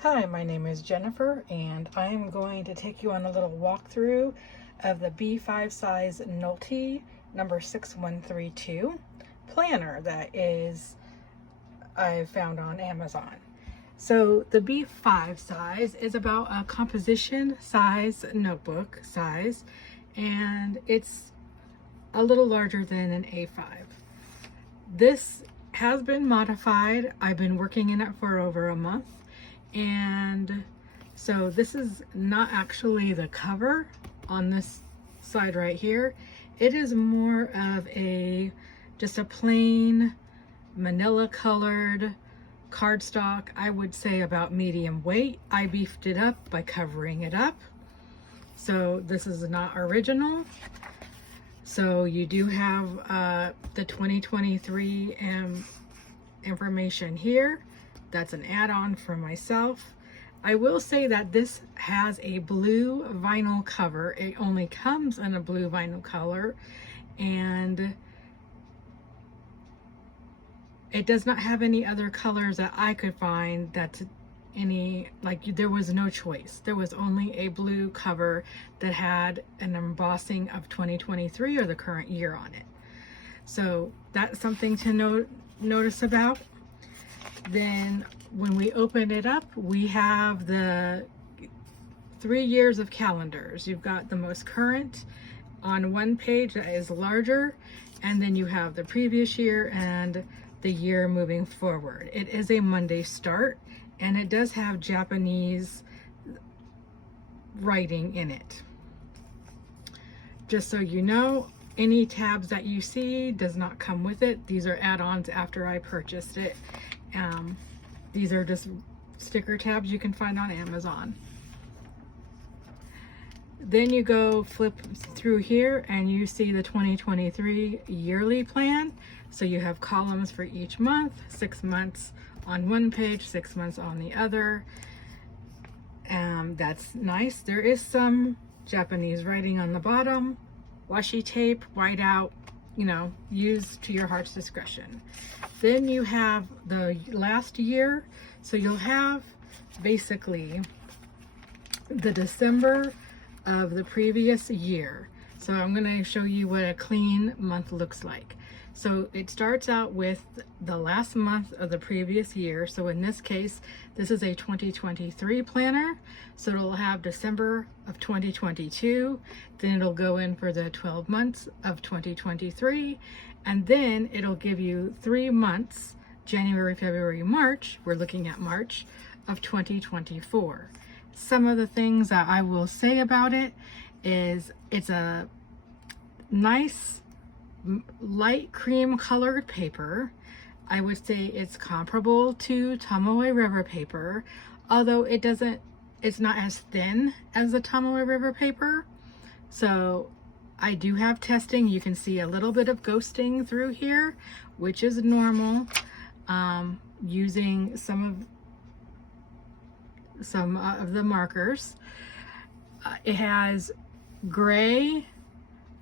Hi, my name is Jennifer, and I am going to take you on a little walkthrough of the B5 size Nolty number 6132 planner that I found on Amazon. So the B5 size is about a composition size notebook size, and it's a little larger than an A5. This has been modified. I've been working in it for over a month. And so this is not actually the cover on this side right here. It is more of just a plain manila colored cardstock. I would say about medium weight. I beefed it up by covering it up. So this is not original. So you do have the 2023 information here. That's an add-on for myself. I will say that this has a blue vinyl cover. It only comes in a blue vinyl color, and it does not have any other colors that I could find that's there was no choice. There was only a blue cover that had an embossing of 2023 or the current year on it. So that's something to notice about. Then when we open it up, we have the 3 years of calendars. You've got the most current on one page that is larger, and then you have the previous year and the year moving forward. It is a Monday start, and it does have Japanese writing in it. Just so you know, any tabs that you see does not come with it. These are add-ons after I purchased it. These are just sticker tabs you can find on Amazon. Then you go flip through here and you see the 2023 yearly plan. So you have columns for each month, 6 months on one page, 6 months on the other. That's nice. There is some Japanese writing on the bottom. Washi tape, whiteout, use to your heart's discretion. Then you have the last year. So you'll have basically the December of the previous year. So I'm going to show you what a clean month looks like. So it starts out with the last month of the previous year. So in this case, this is a 2023 planner. So it'll have December of 2022. Then it'll go in for the 12 months of 2023. And then it'll give you 3 months, January, February, March. We're looking at March of 2024. Some of the things that I will say about it is it's a nice light cream colored paper. I would say it's comparable to Tomoe River paper, although it's not as thin as the Tomoe River paper. So I do have testing. You can see a little bit of ghosting through here, which is normal. Using some of the markers. It has gray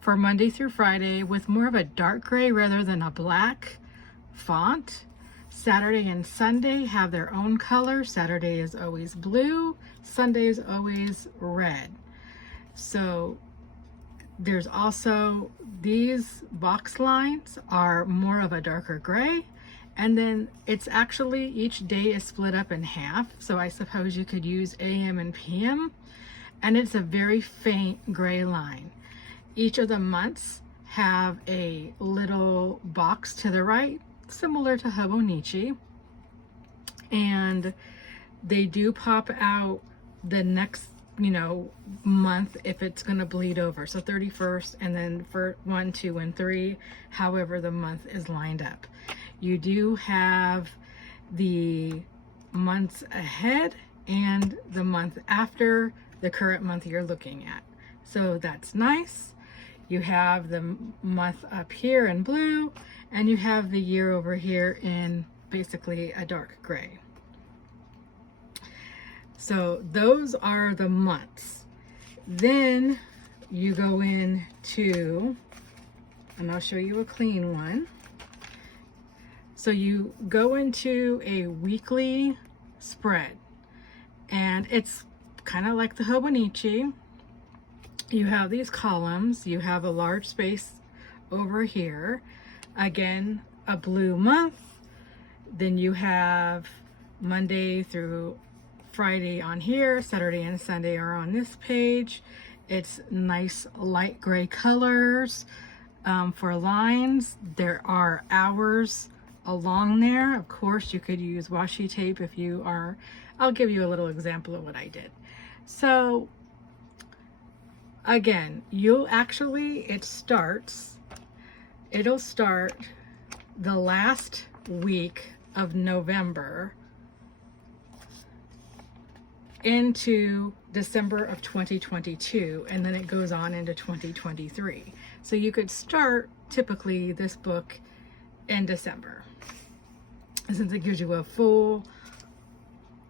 for Monday through Friday with more of a dark gray rather than a black font. Saturday and Sunday have their own color. Saturday is always blue, Sunday is always red. So there's also these box lines are more of a darker gray. And then it's actually, each day is split up in half. So I suppose you could use AM and PM. And it's a very faint gray line. Each of the months have a little box to the right, similar to Hobonichi. And they do pop out the next, month if it's going to bleed over. So 31st, and then for 1, 2, and 3, however the month is lined up. You do have the months ahead and the month after the current month you're looking at. So that's nice. You have the month up here in blue, and you have the year over here in basically a dark gray. So those are the months. Then you go into, and I'll show you a clean one. So you go into a weekly spread, And it's kind of like the Hobonichi. You have these columns, you have a large space over here, again a blue month, then you have Monday through Friday on here, Saturday and Sunday are on this page. It's nice light gray colors. For lines, there are hours along there. Of course, you could use washi tape if you are. I'll give you a little example of what I did. So again, it'll start the last week of November into December of 2022, and then it goes on into 2023. So you could start typically this book in December, since it gives you a full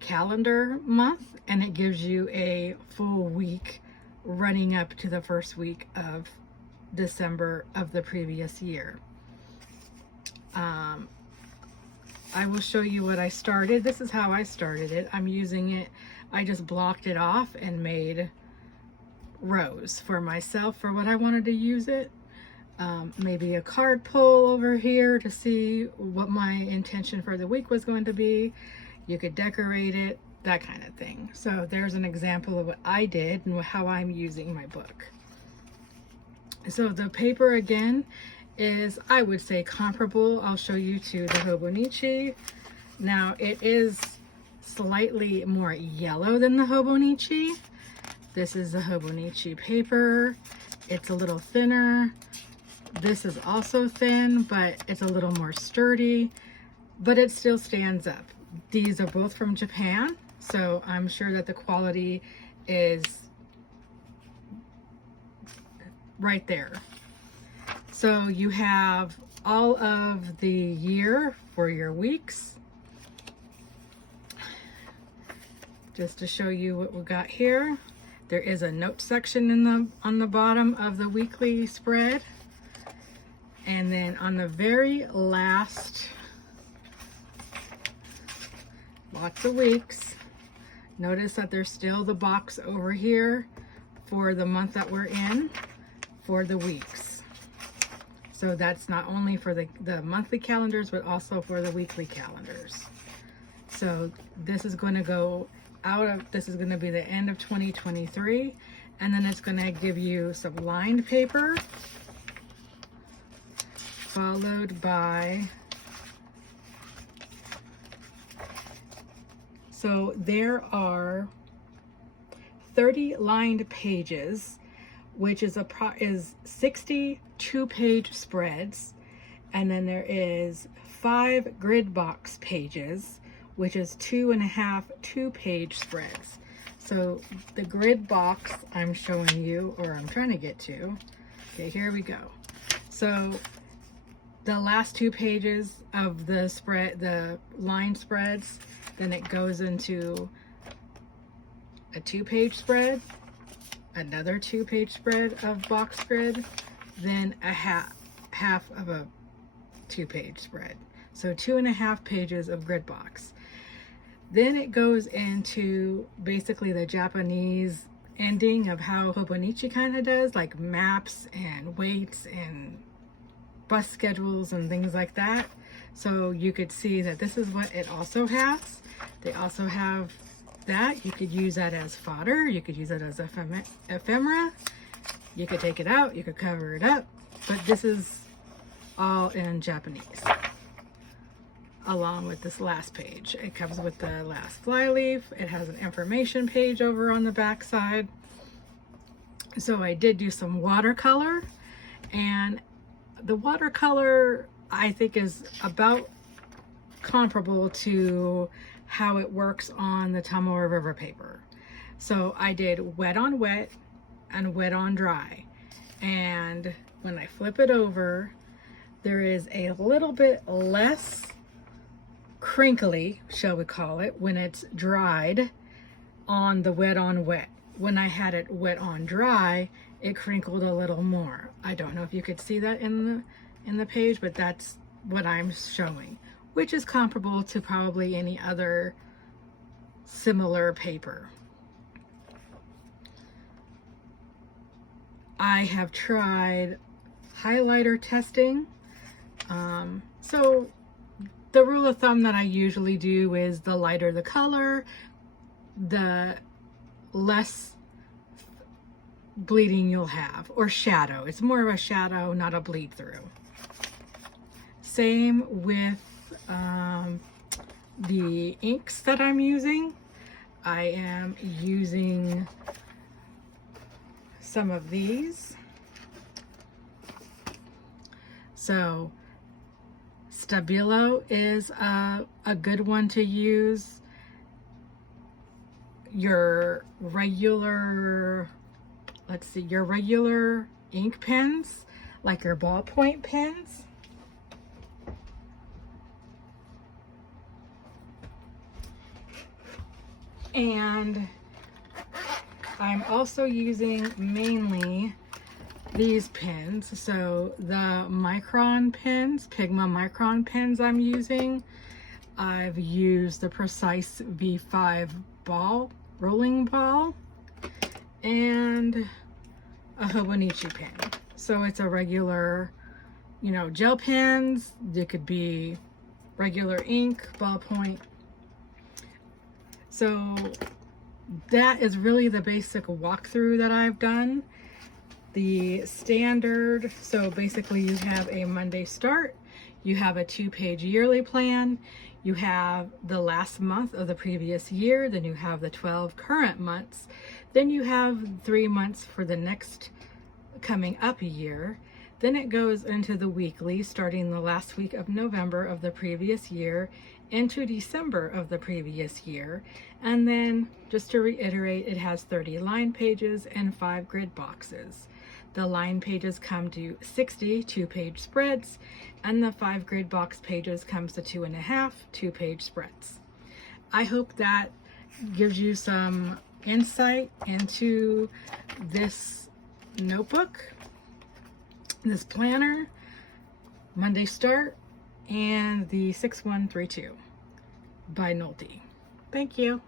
calendar month and it gives you a full week running up to the first week of December of the previous year. I will show you what I started. This is how I started it. I'm using it, I just blocked it off and made rows for myself for what I wanted to use it. Maybe a card pull over here to see what my intention for the week was going to be. You could decorate it, that kind of thing. So there's an example of what I did and how I'm using my book. So the paper again is, I would say, comparable. I'll show you to the Hobonichi. Now it is slightly more yellow than the Hobonichi. This is the Hobonichi paper. It's a little thinner. This is also thin, but it's a little more sturdy, but it still stands up. These are both from Japan, so I'm sure that the quality is right there. So you have all of the year for your weeks. Just to show you what we got here, there is a note section on the bottom of the weekly spread. And then on the very last, lots of weeks, notice that there's still the box over here for the month that we're in for the weeks. So that's not only for the monthly calendars, but also for the weekly calendars. So this is going to go this is going to be the end of 2023, and then it's going to give you some lined paper, followed by, so there are 30 lined pages, which is 60 two-page spreads, and then there is 5 grid box pages, which is 2.5 two-page spreads. So the grid box I'm showing you, or I'm trying to get to, okay, here we go. So the last 2 pages of the spread, the line spreads, then it goes into a 2-page spread, another 2-page spread of box grid, then a half of a 2-page spread. So 2.5 pages of grid box. Then it goes into basically the Japanese ending of how Hobonichi kind of does, like maps and weights and bus schedules and things like that. So you could see that this is what it also has. They also have that. You could use that as fodder. You could use it as ephemera. You could take it out. You could cover it up. But this is all in Japanese. Along with this last page. It comes with the last flyleaf. It has an information page over on the back side. So I did do some watercolor, and the watercolor I think is about comparable to how it works on the Tamora River paper. So I did wet on wet and wet on dry, and when I flip it over, there is a little bit less crinkly, shall we call it, when it's dried on the wet on wet. When I had it wet on dry, it crinkled a little more. I don't know if you could see that in the page, but that's what I'm showing, which is comparable to probably any other similar paper. I have tried highlighter testing. So the rule of thumb that I usually do is the lighter the color, the less bleeding you'll have, or shadow. It's more of a shadow, not a bleed through. Same with the inks that I'm using. I am using some of these. So Stabilo is a good one to use. Your regular, let's see, your regular ink pens, like your ballpoint pens. And I'm also using mainly these pens. So the micron pens, Pigma micron pens I'm using. I've used the Precise V5 ball, rolling ball, and a Hobonichi pen. So it's a regular, you know, gel pens. It could be regular ink, ballpoint. So that is really the basic walkthrough that I've done. The standard, so basically you have a Monday start, you have a 2-page yearly plan, you have the last month of the previous year, then you have the 12 current months, then you have 3 months for the next coming up year. Then it goes into the weekly, starting the last week of November of the previous year into December of the previous year. And then, just to reiterate, it has 30 line pages and 5 grid boxes. The line pages come to 60 2-page spreads, and the 5 grid box pages comes to 2.5 2-page spreads. I hope that gives you some insight into this notebook, this planner, Monday Start, and the 6132 by Nolty. Thank you.